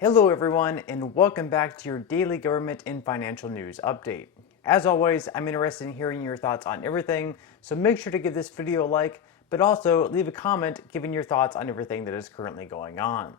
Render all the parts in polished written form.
Hello everyone, and welcome back to your daily government and financial news update. As always, I'm interested in hearing your thoughts on everything, so make sure to give this video a like, but also leave a comment giving your thoughts on everything that is currently going on.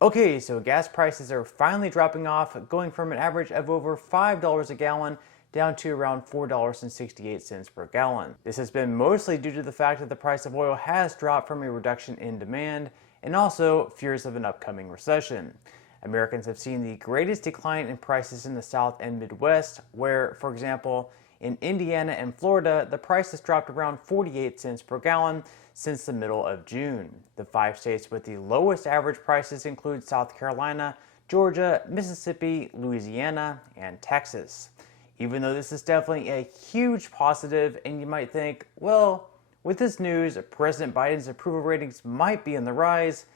Okay, so gas prices are finally dropping off, going from an average of over $5 a gallon down to around $4.68 per gallon. This has been mostly due to the fact that the price of oil has dropped from a reduction in demand and also fears of an upcoming recession. Americans have seen the greatest decline in prices in the South and Midwest, where, for example, in Indiana and Florida, the price has dropped around 48 cents per gallon since the middle of June. The 5 states with the lowest average prices include South Carolina, Georgia, Mississippi, Louisiana, and Texas. Even though this is definitely a huge positive, and you might think, well, with this news, President Biden's approval ratings might be on the rise.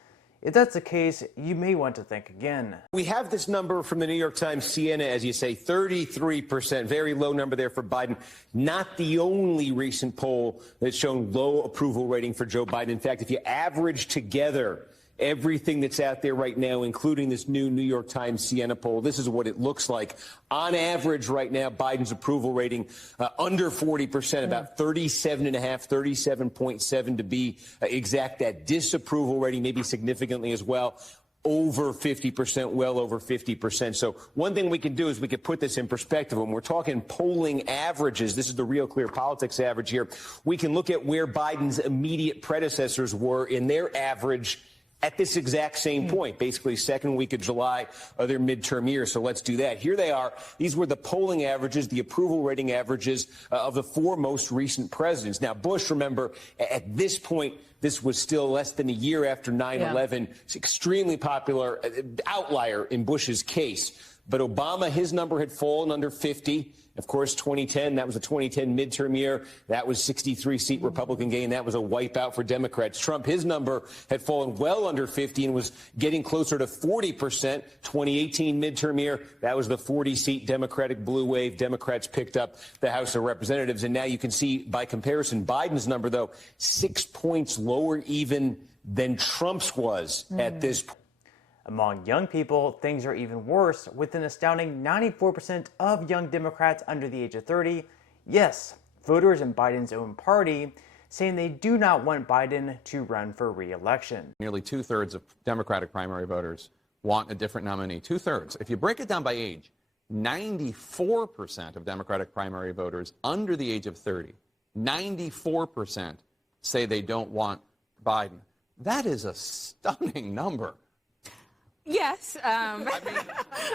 If that's the case, you may want to think again. We have this number from the New York Times, CNN, as you say, 33%, very low number there for Biden. Not the only recent poll that's shown low approval rating for Joe Biden. In fact, if you average together everything that's out there right now, including this new New York Times Siena poll, this is what it looks like. On average right now, Biden's approval rating under 40%, about 37.5, 37.7 to be exact. That disapproval rating maybe significantly as well. Over 50%, well over 50%. So one thing we can do is we could put this in perspective. When we're talking polling averages, this is the Real Clear Politics average here. We can look at where Biden's immediate predecessors were in their average at this exact same point, basically second week of July of their midterm year. So let's do that. Here they are. These were the polling averages, the approval rating averages of the four most recent presidents. Now, Bush, remember, at this point, this was still less than a year after 9/11. It's extremely popular, outlier in Bush's case. But Obama, his number had fallen under 50. Of course, 2010, that was a 2010 midterm year. That was 63-seat Republican gain. That was a wipeout for Democrats. Trump, his number had fallen well under 50 and was getting closer to 40%. 2018 midterm year, that was the 40-seat Democratic blue wave. Democrats picked up the House of Representatives. And now you can see, by comparison, Biden's number, though, 6 points lower even than Trump's was at this point. Among young people, things are even worse, with an astounding 94% of young Democrats under the age of 30, yes, voters in Biden's own party, saying they do not want Biden to run for re-election. Nearly two-thirds of Democratic primary voters want a different nominee. Two-thirds. If you break it down by age, 94% of Democratic primary voters under the age of 30, 94% say they don't want Biden. That is a stunning number. Yes. I mean,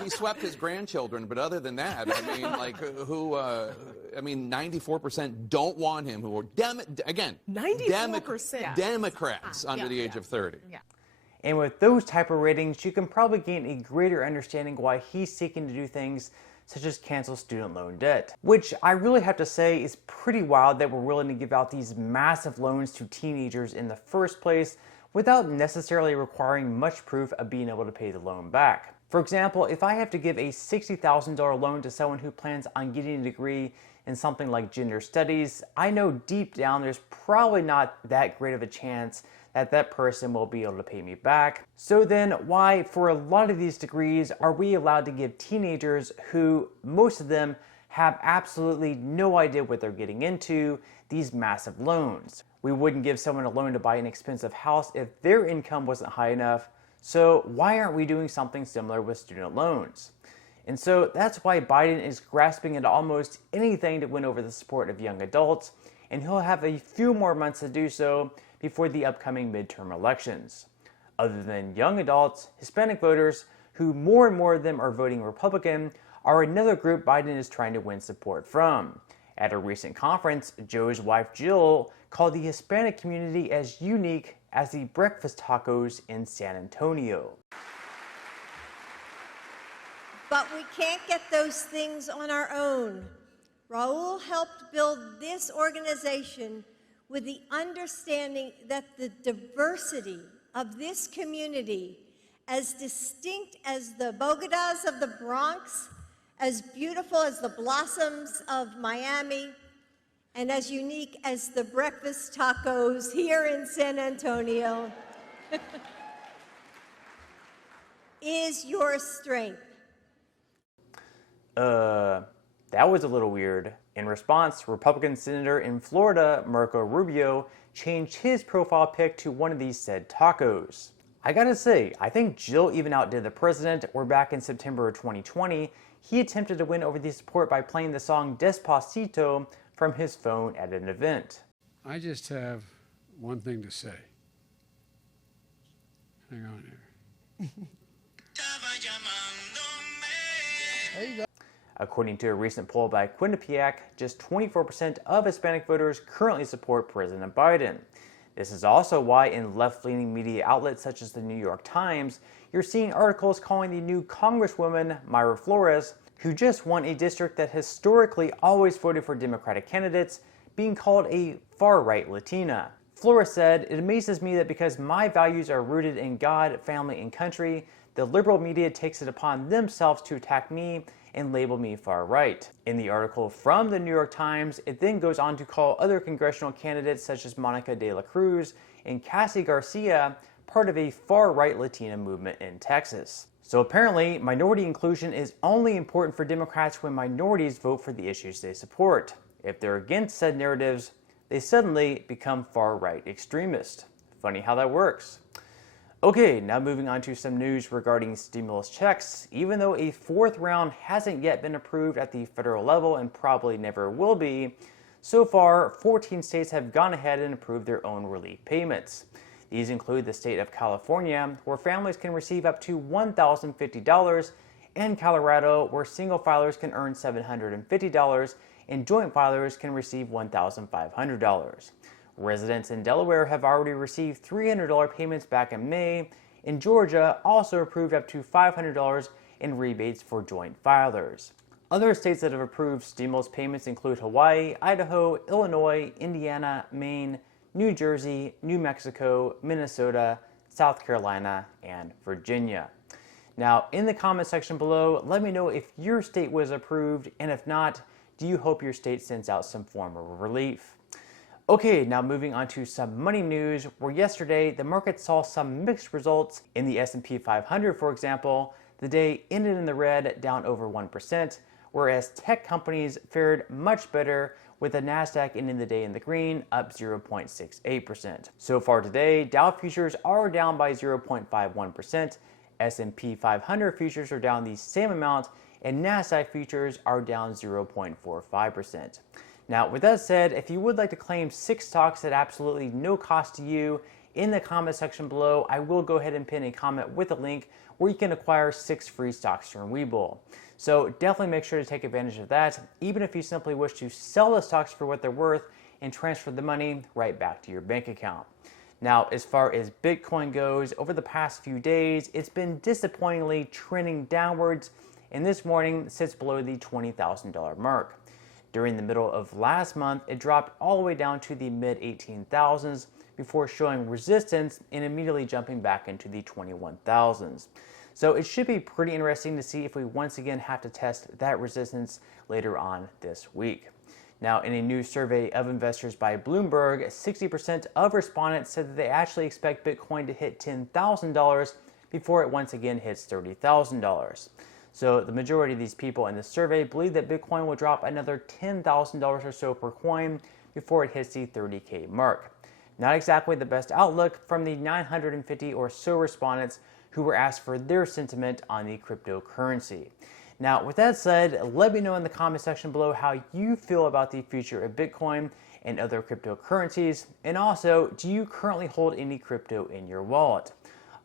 he swept his grandchildren, but other than that, I mean, like, 94% don't want him, who are, again, 94%. Democrats under the age of 30. Yeah. And with those type of ratings, you can probably gain a greater understanding why he's seeking to do things such as cancel student loan debt, which I really have to say is pretty wild that we're willing to give out these massive loans to teenagers in the first place without necessarily requiring much proof of being able to pay the loan back. For example, if I have to give a $60,000 loan to someone who plans on getting a degree in something like gender studies, I know deep down there's probably not that great of a chance that that person will be able to pay me back. So then why, for a lot of these degrees, are we allowed to give teenagers who, most of them, have absolutely no idea what they're getting into, these massive loans? We wouldn't give someone a loan to buy an expensive house if their income wasn't high enough, so why aren't we doing something similar with student loans? And so that's why Biden is grasping at almost anything to win over the support of young adults, and he'll have a few more months to do so before the upcoming midterm elections. Other than young adults, Hispanic voters, who more and more of them are voting Republican, are another group Biden is trying to win support from. At a recent conference, Joe's wife Jill called the Hispanic community as unique as the breakfast tacos in San Antonio. But we can't get those things on our own. Raul helped build this organization with the understanding that the diversity of this community, as distinct as the Bogotas of the Bronx, as beautiful as the blossoms of Miami, and as unique as the breakfast tacos here in San Antonio. is your strength. That was a little weird. In response, Republican Senator in Florida, Marco Rubio, changed his profile pic to one of these said tacos. I gotta say, I think Jill even outdid the president, where back in September of 2020, he attempted to win over the support by playing the song Despacito from his phone at an event. I just have one thing to say. Hang on here. There you go. According to a recent poll by Quinnipiac, just 24% of Hispanic voters currently support President Biden. This is also why in left-leaning media outlets such as the New York Times, you're seeing articles calling the new Congresswoman, Mayra Flores, who just won a district that historically always voted for Democratic candidates, being called a far-right Latina. Flores said, "It amazes me that because my values are rooted in God, family, and country, the liberal media takes it upon themselves to attack me and label me far-right." In the article from the New York Times, it then goes on to call other congressional candidates such as Monica de la Cruz and Cassie Garcia part of a far-right Latina movement in Texas. So apparently, minority inclusion is only important for Democrats when minorities vote for the issues they support. If they're against said narratives, they suddenly become far-right extremists. Funny how that works. Okay, now moving on to some news regarding stimulus checks. Even though a fourth round hasn't yet been approved at the federal level and probably never will be, so far 14 states have gone ahead and approved their own relief payments. These include the state of California, where families can receive up to $1,050, and Colorado, where single filers can earn $750 and joint filers can receive $1,500. Residents in Delaware have already received $300 payments back in May, and Georgia also approved up to $500 in rebates for joint filers. Other states that have approved stimulus payments include Hawaii, Idaho, Illinois, Indiana, Maine, New Jersey, New Mexico, Minnesota, South Carolina, and Virginia. Now, in the comment section below, let me know if your state was approved, and if not, do you hope your state sends out some form of relief? Okay, now moving on to some money news, where yesterday the market saw some mixed results. In the S&P 500, for example, the day ended in the red, down over 1%, whereas tech companies fared much better, with the Nasdaq ending the day in the green, up 0.68%. So far today, Dow futures are down by 0.51%, S&P 500 futures are down the same amount, and Nasdaq futures are down 0.45%. Now, with that said, if you would like to claim 6 stocks at absolutely no cost to you, in the comment section below, I will go ahead and pin a comment with a link where you can acquire 6 free stocks from Webull. So definitely make sure to take advantage of that, even if you simply wish to sell the stocks for what they're worth and transfer the money right back to your bank account. Now, as far as Bitcoin goes, over the past few days, it's been disappointingly trending downwards, and this morning sits below the $20,000 mark. During the middle of last month, it dropped all the way down to the mid-18,000s before showing resistance and immediately jumping back into the 21,000s. So it should be pretty interesting to see if we once again have to test that resistance later on this week. Now, in a new survey of investors by Bloomberg, 60% of respondents said that they actually expect Bitcoin to hit $10,000 before it once again hits $30,000. So the majority of these people in the survey believe that Bitcoin will drop another $10,000 or so per coin before it hits the 30K mark. Not exactly the best outlook from the 950 or so respondents who were asked for their sentiment on the cryptocurrency. Now, with that said, let me know in the comment section below how you feel about the future of Bitcoin and other cryptocurrencies, and also, do you currently hold any crypto in your wallet?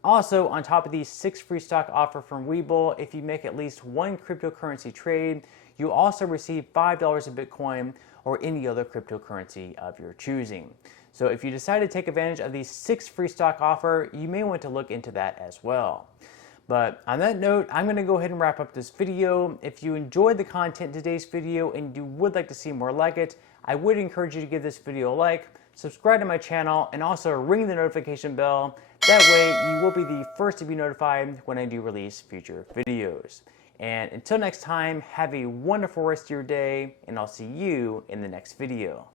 Also, on top of the 6 free stock offer from Webull, if you make at least one cryptocurrency trade, you also receive $5 in Bitcoin or any other cryptocurrency of your choosing. So if you decide to take advantage of the 6 free stock offer, you may want to look into that as well. But on that note, I'm going to go ahead and wrap up this video. If you enjoyed the content in today's video and you would like to see more like it, I would encourage you to give this video a like, subscribe to my channel, and also ring the notification bell. That way you will be the first to be notified when I do release future videos. And until next time, have a wonderful rest of your day, and I'll see you in the next video.